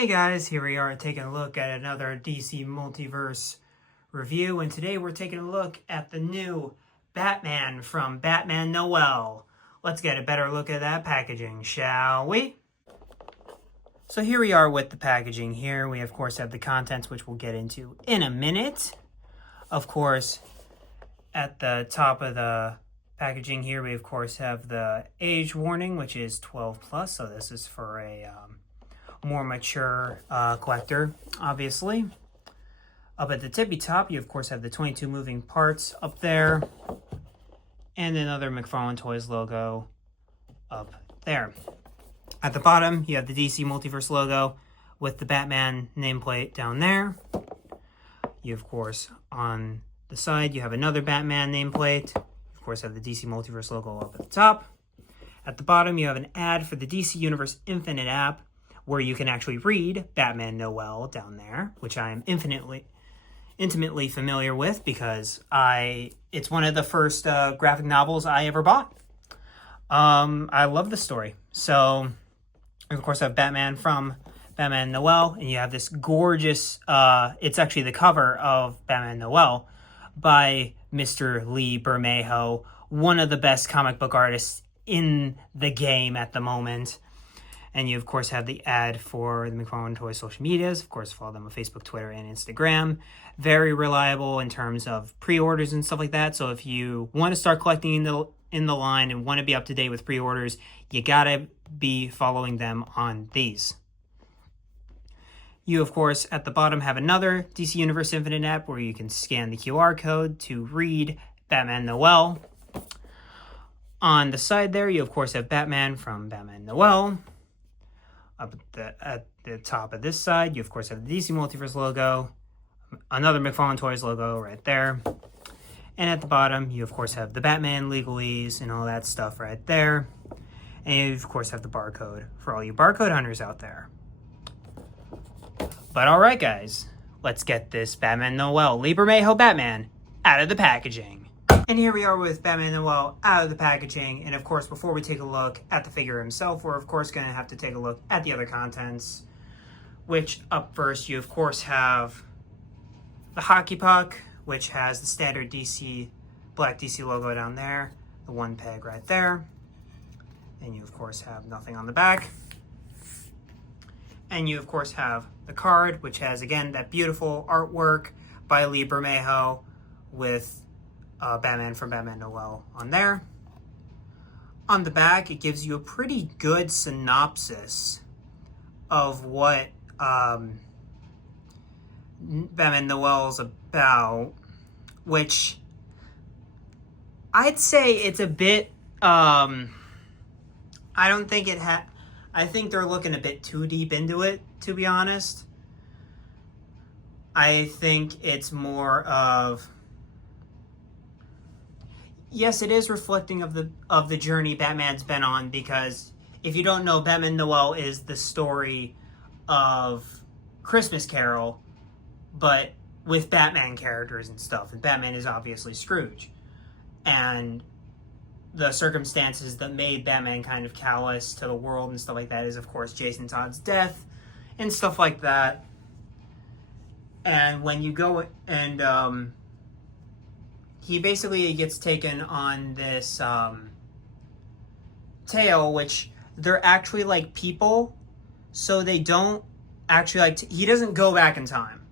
Hey guys, here we are taking a look at another DC Multiverse review, and today we're taking a look at the new Batman from Batman Noel. Let's get a better look at that packaging, shall we? So here we are with the packaging here. We of course have the contents, which we'll get into in a minute. Of course, at the top of the packaging here, we of course have the age warning, which is 12 plus, so this is for a more mature collector, obviously. Up at the tippy top, you of course have the 22 moving parts up there, and another McFarlane Toys logo up there. At the bottom, you have the DC Multiverse logo with the Batman nameplate down there. You of course, on the side, you have another Batman nameplate. You of course have the DC Multiverse logo up at the top. At the bottom, you have an ad for the DC Universe Infinite app, where you can actually read Batman Noel down there, which I am intimately familiar with because it's one of the first graphic novels I ever bought. I love the story. So, of course, I have Batman from Batman Noel, and you have this gorgeous, it's actually the cover of Batman Noel by Mr. Lee Bermejo, one of the best comic book artists in the game at the moment. And you, of course, have the ad for the McFarlane Toys social medias. Of course, follow them on Facebook, Twitter, and Instagram. Very reliable in terms of pre-orders and stuff like that. So if you want to start collecting in the line and want to be up to date with pre-orders, you gotta be following them on these. You, of course, at the bottom have another DC Universe Infinite app where you can scan the QR code to read Batman Noel. On the side there, you, of course, have Batman from Batman Noel. Up at the top of this side, you of course have the DC Multiverse logo, another McFarlane Toys logo right there. And at the bottom, you of course have the Batman legalese and all that stuff right there. And you of course have the barcode for all you barcode hunters out there. But alright guys, let's get this Batman Noel Lee Bermejo Batman out of the packaging. And here we are with Batman Noel out of the packaging. And of course, before we take a look at the figure himself, we're of course going to have to take a look at the other contents. Which up first, you of course have the hockey puck, which has the standard black DC logo down there. The one peg right there. And you of course have nothing on the back. And you of course have the card, which has again that beautiful artwork by Lee Bermejo with Batman from Batman Noel on there. On the back, it gives you a pretty good synopsis of what Batman Noel's about, which I'd say it's a bit, I don't think I think they're looking a bit too deep into it, to be honest. I think it's more of, yes, it is reflecting of the journey Batman's been on, because if you don't know, Batman Noel is the story of Christmas Carol, but with Batman characters and stuff. And Batman is obviously Scrooge. And the circumstances that made Batman kind of callous to the world and stuff like that is, of course, Jason Todd's death and stuff like that. And when you go and he basically gets taken on this tale, which they're actually like people, so they don't actually he doesn't go back in time.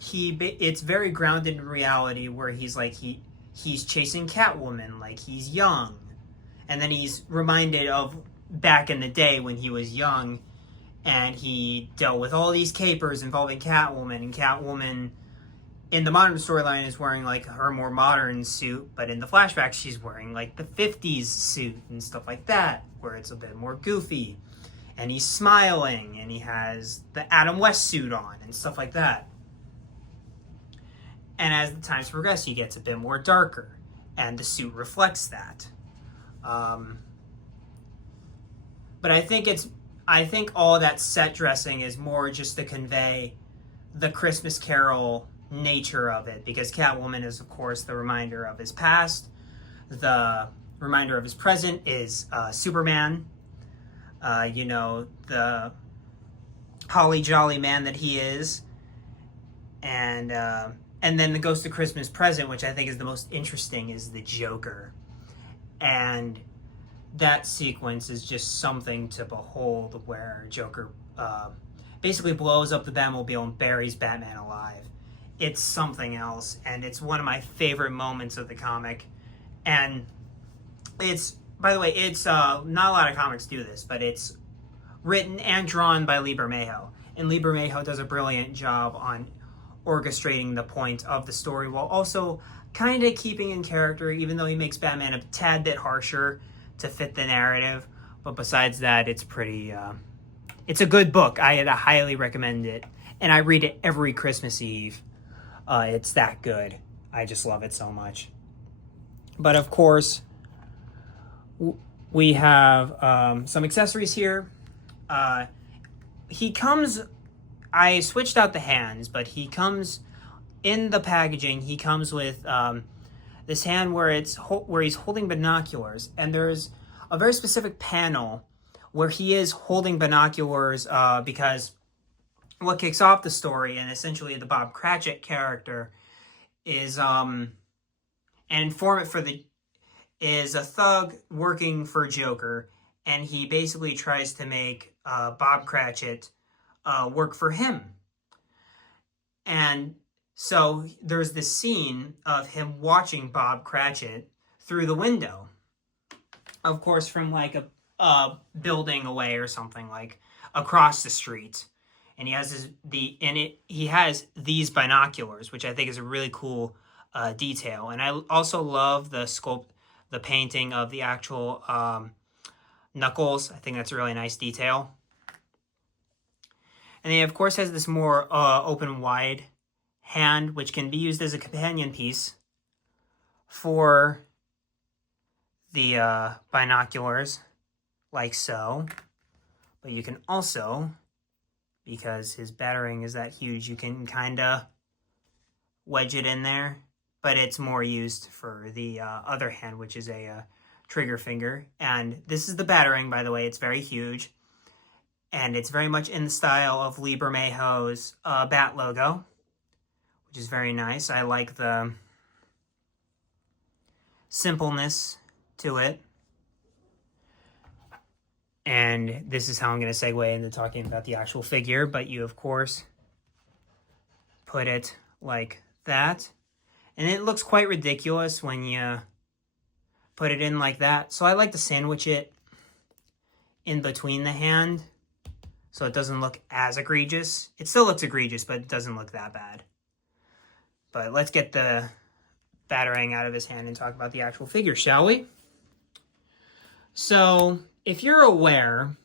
It's very grounded in reality, where he's like he's chasing Catwoman like he's young, and then he's reminded of back in the day when he was young, and he dealt with all these capers involving Catwoman, and Catwoman in the modern storyline is wearing like her more modern suit, but in the flashback she's wearing like the 50s suit and stuff like that, where it's a bit more goofy. And he's smiling, and he has the Adam West suit on and stuff like that. And as the times progress, he gets a bit more darker, and the suit reflects that. But I think all that set dressing is more just to convey the Christmas Carol nature of it, because Catwoman is of course the reminder of his past. The reminder of his present is Superman. The holly jolly man that he is. And then the Ghost of Christmas Present, which I think is the most interesting, is the Joker. And that sequence is just something to behold, where Joker basically blows up the Batmobile and buries Batman alive. It's something else, and it's one of my favorite moments of the comic. And it's, by the way, it's not a lot of comics do this, but it's written and drawn by Lee Bermejo. And Lee Bermejo does a brilliant job on orchestrating the point of the story while also kind of keeping in character, even though he makes Batman a tad bit harsher to fit the narrative. But besides that, it's pretty... it's a good book. I highly recommend it. And I read it every Christmas Eve. It's that good. I just love it so much. But of course, we have some accessories here. He comes... I switched out the hands, but he comes in the packaging. He comes with this hand where he's holding binoculars, and there's a very specific panel where he is holding binoculars because what kicks off the story, and essentially the Bob Cratchit character, is an informant is a thug working for Joker, and he basically tries to make Bob Cratchit work for him. And so there's this scene of him watching Bob Cratchit through the window, of course from like a building away or something, like across the street. And he has he has these binoculars, which I think is a really cool detail. And I also love the painting of the actual knuckles. I think that's a really nice detail. And he, of course, has this more open, wide hand, which can be used as a companion piece for the binoculars, like so. But you can also, because his battering is that huge, you can kind of wedge it in there. But it's more used for the other hand, which is a trigger finger. And this is the battering, by the way. It's very huge. And it's very much in the style of Lee Bermejo's Bat logo, which is very nice. I like the simpleness to it. And this is how I'm going to segue into talking about the actual figure. But you, of course, put it like that. And it looks quite ridiculous when you put it in like that. So I like to sandwich it in between the hand, so it doesn't look as egregious. It still looks egregious, but it doesn't look that bad. But let's get the batarang out of his hand and talk about the actual figure, shall we? So, if you're aware,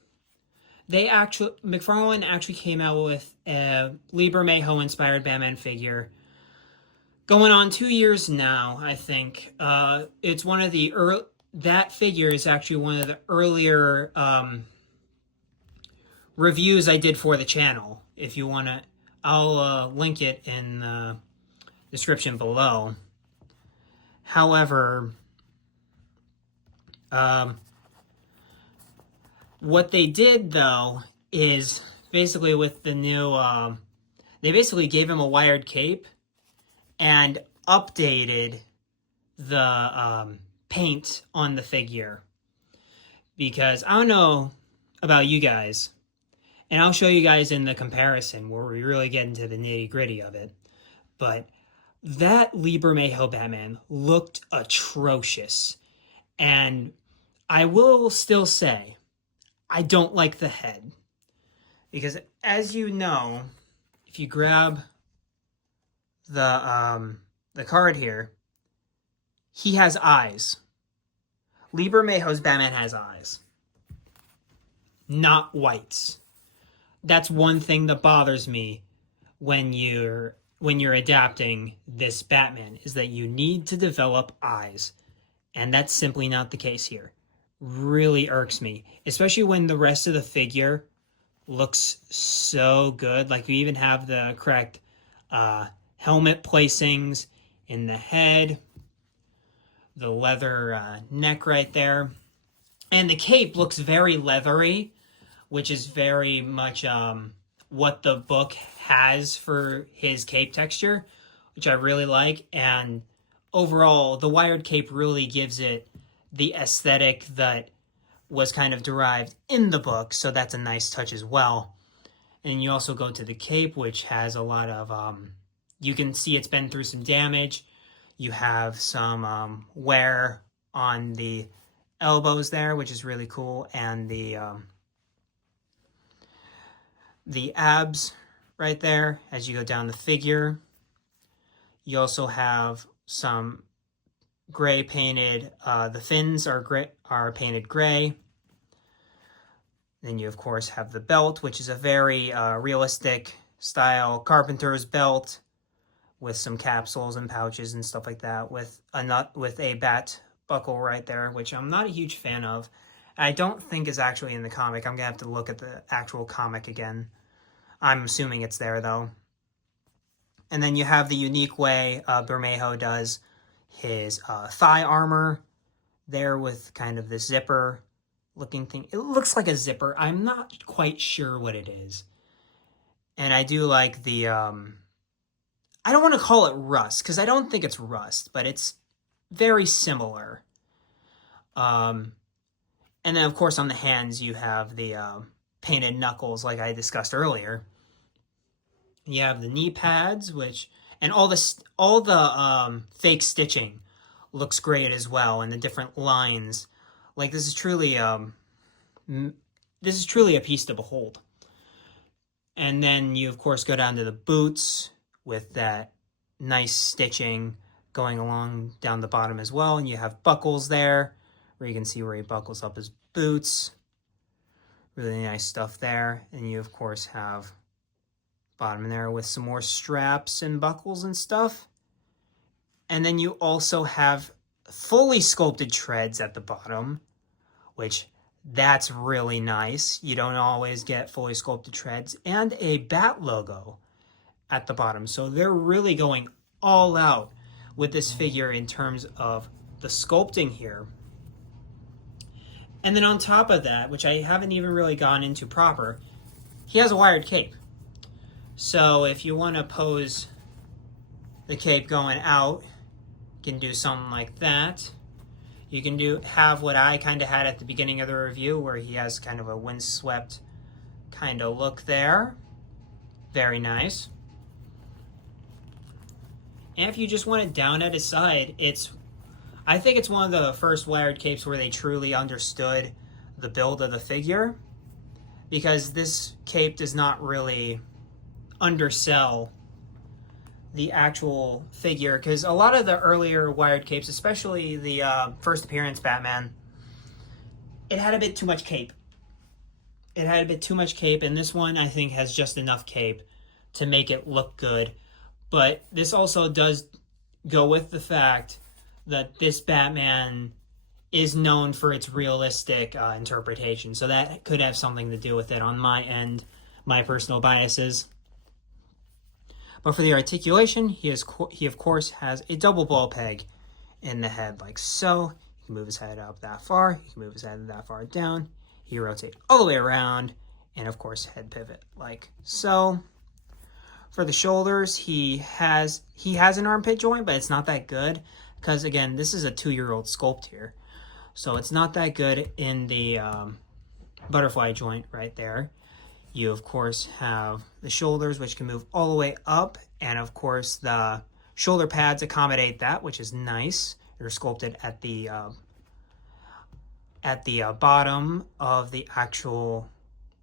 McFarlane actually came out with a Lee Bermejo-inspired Batman figure going on 2 years now, I think. It's one of the that figure is actually one of the earlier reviews I did for the channel. If you want to, I'll link it in the description below. However, what they did though is basically with the new, they basically gave him a wired cape and updated the paint on the figure. Because I don't know about you guys, and I'll show you guys in the comparison where we really get into the nitty-gritty of it, but that Lee Bermejo Batman looked atrocious. And I will still say, I don't like the head. Because as you know, if you grab the card here, he has eyes. Lee Bermejo's Batman has eyes, not whites. That's one thing that bothers me when you're adapting this Batman, is that you need to develop eyes. And that's simply not the case here. Really irks me, especially when the rest of the figure looks so good. Like we even have the correct helmet placings in the head, the leather neck right there. And the cape looks very leathery, which is very much what the book has for his cape texture, which I really like. And overall, the wired cape really gives it the aesthetic that was kind of derived in the book, so that's a nice touch as well. And you also go to the cape, which has a lot of, you can see it's been through some damage. You have some wear on the elbows there, which is really cool, and the abs right there as you go down the figure. You also have some gray painted, the fins are painted gray. Then you, of course, have the belt, which is a very realistic style carpenter's belt with some capsules and pouches and stuff like that, with a bat buckle right there, which I'm not a huge fan of. I don't think is actually in the comic. I'm going to have to look at the actual comic again. I'm assuming it's there, though. And then you have the unique way Bermejo does his thigh armor there with kind of the zipper looking thing. It looks like a zipper. I'm not quite sure what it is. And I do like the, I don't want to call it rust, because I don't think it's rust, but it's very similar. And then, of course, on the hands, you have the painted knuckles, like I discussed earlier. You have the knee pads, and all the fake stitching looks great as well, and the different lines. Like, this is truly a piece to behold. And then you, of course, go down to the boots with that nice stitching going along down the bottom as well. And you have buckles there, where you can see where he buckles up his boots. Really nice stuff there. And you, of course, have bottom there with some more straps and buckles and stuff. And then you also have fully sculpted treads at the bottom, which that's really nice. You don't always get fully sculpted treads, and a bat logo at the bottom. So they're really going all out with this figure in terms of the sculpting here. And then on top of that, which I haven't even really gone into proper, he has a wired cape. So if you want to pose the cape going out, you can do something like that. You can have what I kind of had at the beginning of the review, where he has kind of a windswept kind of look there. Very nice. And if you just want it down at his side, I think it's one of the first wired capes where they truly understood the build of the figure, because this cape does not really undersell the actual figure, because a lot of the earlier wired capes, especially the first appearance Batman, it had a bit too much cape. And this one, I think, has just enough cape to make it look good. But this also does go with the fact that this Batman is known for its realistic interpretation. So that could have something to do with it on my end, my personal biases. But for the articulation, he of course has a double ball peg in the head, like so. He can move his head up that far. He can move his head that far down. He rotates all the way around, and of course head pivot like so. For the shoulders, he has an armpit joint, but it's not that good, because again, this is a 2-year-old sculpt here, so it's not that good in the butterfly joint right there. You, of course, have the shoulders, which can move all the way up. And, of course, the shoulder pads accommodate that, which is nice. They're sculpted at the bottom of the actual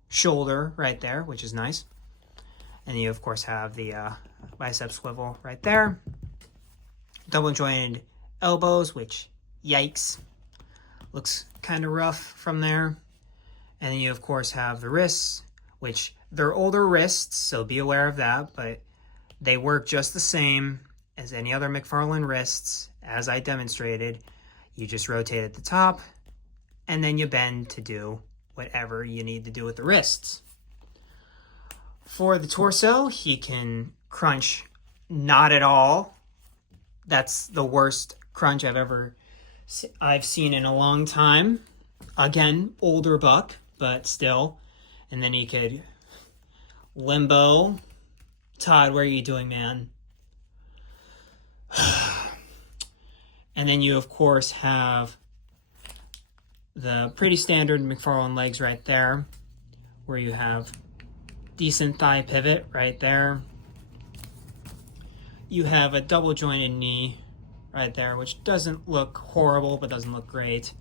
shoulder right there, which is nice. And you, of course, have the bicep swivel right there. Double jointed elbows, which, yikes, looks kind of rough from there. And then you, of course, have the wrists, which they're older wrists, so be aware of that, but they work just the same as any other McFarlane wrists, as I demonstrated. You just rotate at the top, and then you bend to do whatever you need to do with the wrists. For the torso, he can crunch not at all. That's the worst crunch I've seen in a long time. Again, older buck, but still. And then he could Limbo. Todd, what are you doing, man? And then you, of course, have the pretty standard McFarlane legs right there, where you have decent thigh pivot right there. You have a double jointed knee right there, which doesn't look horrible, but doesn't look great.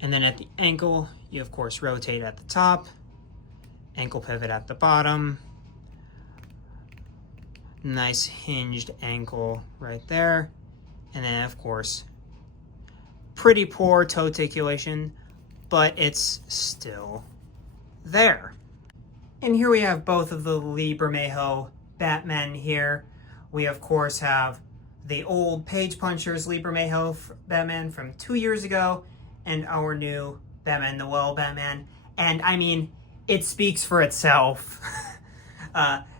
And then at the ankle, you of course rotate at the top, ankle pivot at the bottom. Nice hinged ankle right there. And then of course, pretty poor toe articulation, but it's still there. And here we have both of the Lee Bermejo Batmen here. We of course have the old Page Punchers Lee Bermejo Batman from 2 years ago, and our new Batman Noel Batman. And I mean, it speaks for itself.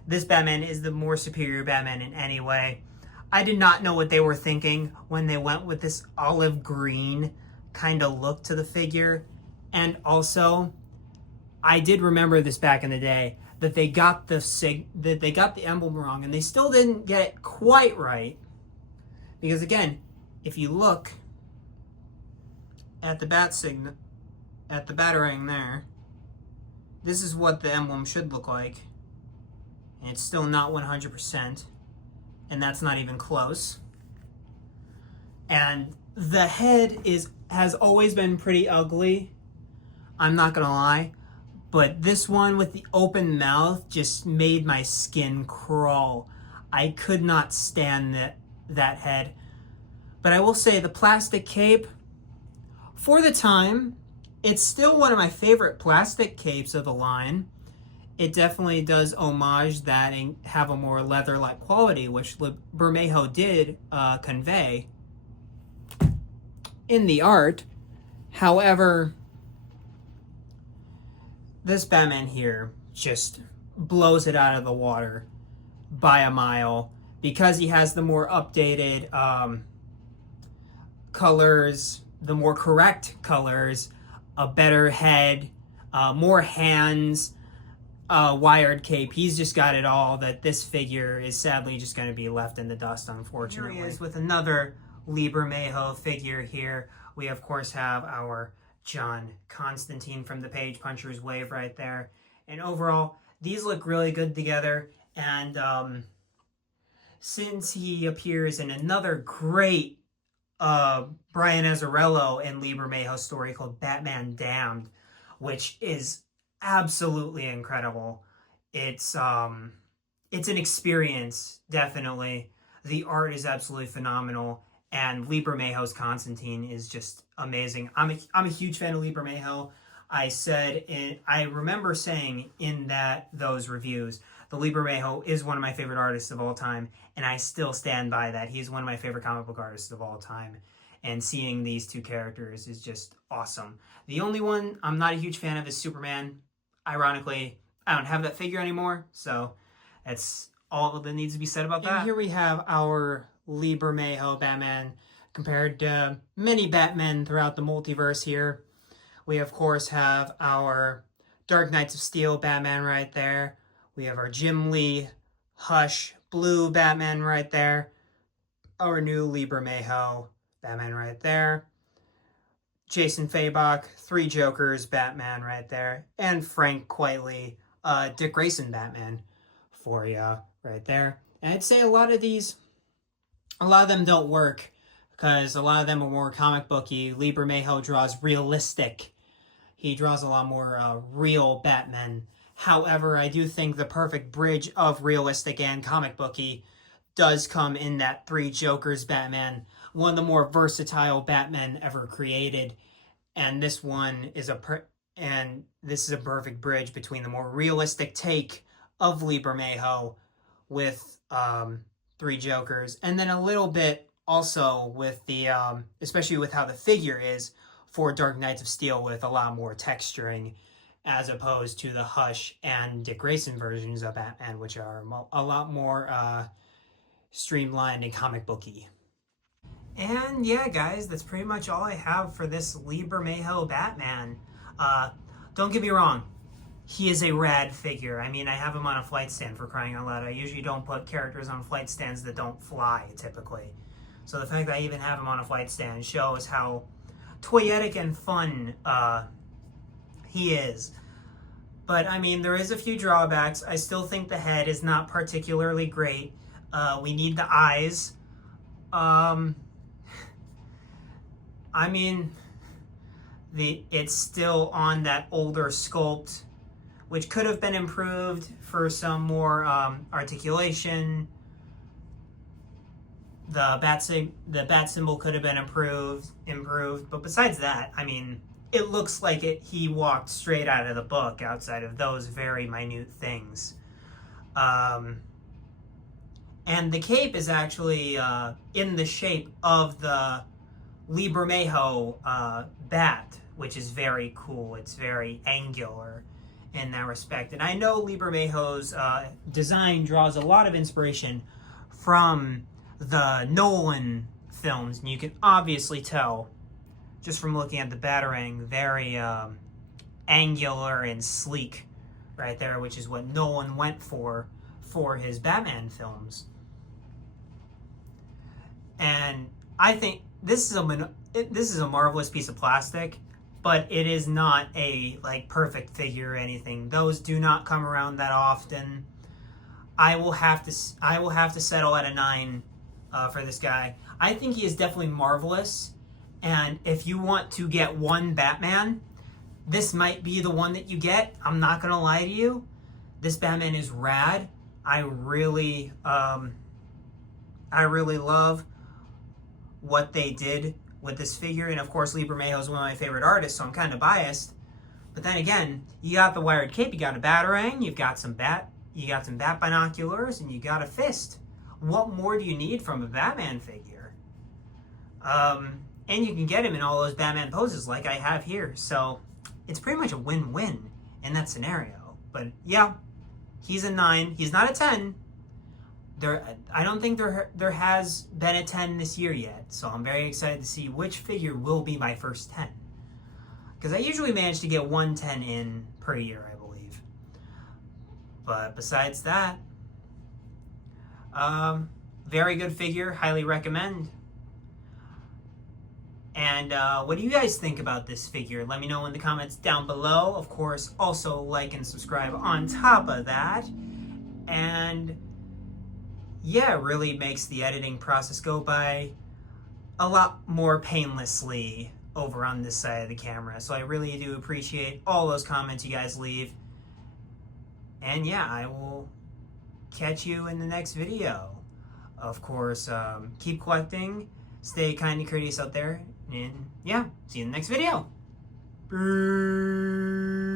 This Batman is the more superior Batman in any way. I did not know what they were thinking when they went with this olive green kind of look to the figure. And also, I did remember this back in the day, that they got the emblem wrong, and they still didn't get it quite right. Because again, if you look at the at the batarang there, this is what the emblem should look like. And it's still not 100%. And that's not even close. And the head has always been pretty ugly. I'm not gonna lie. But this one with the open mouth just made my skin crawl. I could not stand that head. But I will say the plastic cape, for the time, it's still one of my favorite plastic capes of the line. It definitely does homage that and have a more leather-like quality, which Bermejo did convey in the art. However, this Batman here just blows it out of the water by a mile, because he has the more updated colors, the more correct colors, a better head, more hands, wired cape. He's just got it all, that this figure is sadly just going to be left in the dust, unfortunately. Here he is with another Lee Bermejo figure here. We of course have our John Constantine from the Page Punchers wave right there. And overall, these look really good together. And since he appears in another great Brian Azzarello and Lee Bermejo story called Batman Damned, which is absolutely incredible. It's an experience, definitely. The art is absolutely phenomenal, and Lee Bermejo's Constantine is just amazing. I'm a huge fan of Lee Bermejo. I remember saying in those reviews, the Lee Bermejo is one of my favorite artists of all time, and I still stand by that. He's one of my favorite comic book artists of all time, and seeing these two characters is just awesome. The only one I'm not a huge fan of is Superman. Ironically, I don't have that figure anymore, so that's all that needs to be said about that. And here we have our Lee Bermejo Batman compared to many Batmen throughout the multiverse here. We, of course, have our Dark Knights of Steel Batman right there. We have our Jim Lee Hush Blue Batman right there. Our new Lee Bermejo Batman right there. Jason Fabok, Three Jokers Batman right there. And Frank Quitely, Dick Grayson Batman for you right there. And I'd say a lot of them don't work, because a lot of them are more comic booky. Lee Bermejo draws realistic. He draws a lot more real Batmen. However, I do think the perfect bridge of realistic and comic booky does come in that Three Jokers Batman, one of the more versatile Batmen ever created. And this one is this is a perfect bridge between the more realistic take of Lee Bermejo with Three Jokers, and then a little bit also with the especially with how the figure is for Dark Knights of Steel, with a lot more texturing, as opposed to the Hush and Dick Grayson versions of Batman, which are a lot more streamlined and comic booky. And yeah, guys, that's pretty much all I have for this Lee Bermejo Batman. Don't get me wrong, he is a rad figure. I mean, I have him on a flight stand, for crying out loud. I usually don't put characters on flight stands that don't fly, typically. So the fact that I even have him on a flight stand shows how toyetic and fun he is. But, I mean, there is a few drawbacks. I still think the head is not particularly great. We need the eyes. I mean, it's still on that older sculpt, which could have been improved for some more articulation. The bat symbol could have been improved. But besides that, I mean, it looks like he walked straight out of the book outside of those very minute things. And the cape is actually in the shape of the Bermejo bat, which is very cool. It's very angular in that respect. And I know Bermejo's design draws a lot of inspiration from the Nolan films, and you can obviously tell just from looking at the Batarang, very angular and sleek right there, which is what Nolan went for his Batman films. And I think this is a marvelous piece of plastic, but it is not a perfect figure or anything. Those do not come around that often. I will have to settle at a 9 for this guy. I think he is definitely marvelous. And if you want to get one Batman, this might be the one that you get. I'm not going to lie to you. This Batman is rad. I really love what they did with this figure. And of course, Bermejo is one of my favorite artists, so I'm kind of biased. But then again, you got the wired cape, you got a Batarang, you got some bat binoculars, and you got a fist. What more do you need from a Batman figure? And you can get him in all those Batman poses like I have here. So it's pretty much a win-win in that scenario. But yeah, he's a 9. He's not a 10. I don't think there has been a 10 this year yet. So I'm very excited to see which figure will be my first 10. Because I usually manage to get 1 10 in per year, I believe. But besides that, very good figure. Highly recommend. And what do you guys think about this figure? Let me know in the comments down below. Of course, also like and subscribe on top of that. And yeah, it really makes the editing process go by a lot more painlessly over on this side of the camera. So I really do appreciate all those comments you guys leave. And yeah, I will catch you in the next video. Of course, keep collecting. Stay kind and courteous out there. And yeah, see you in the next video. Bye.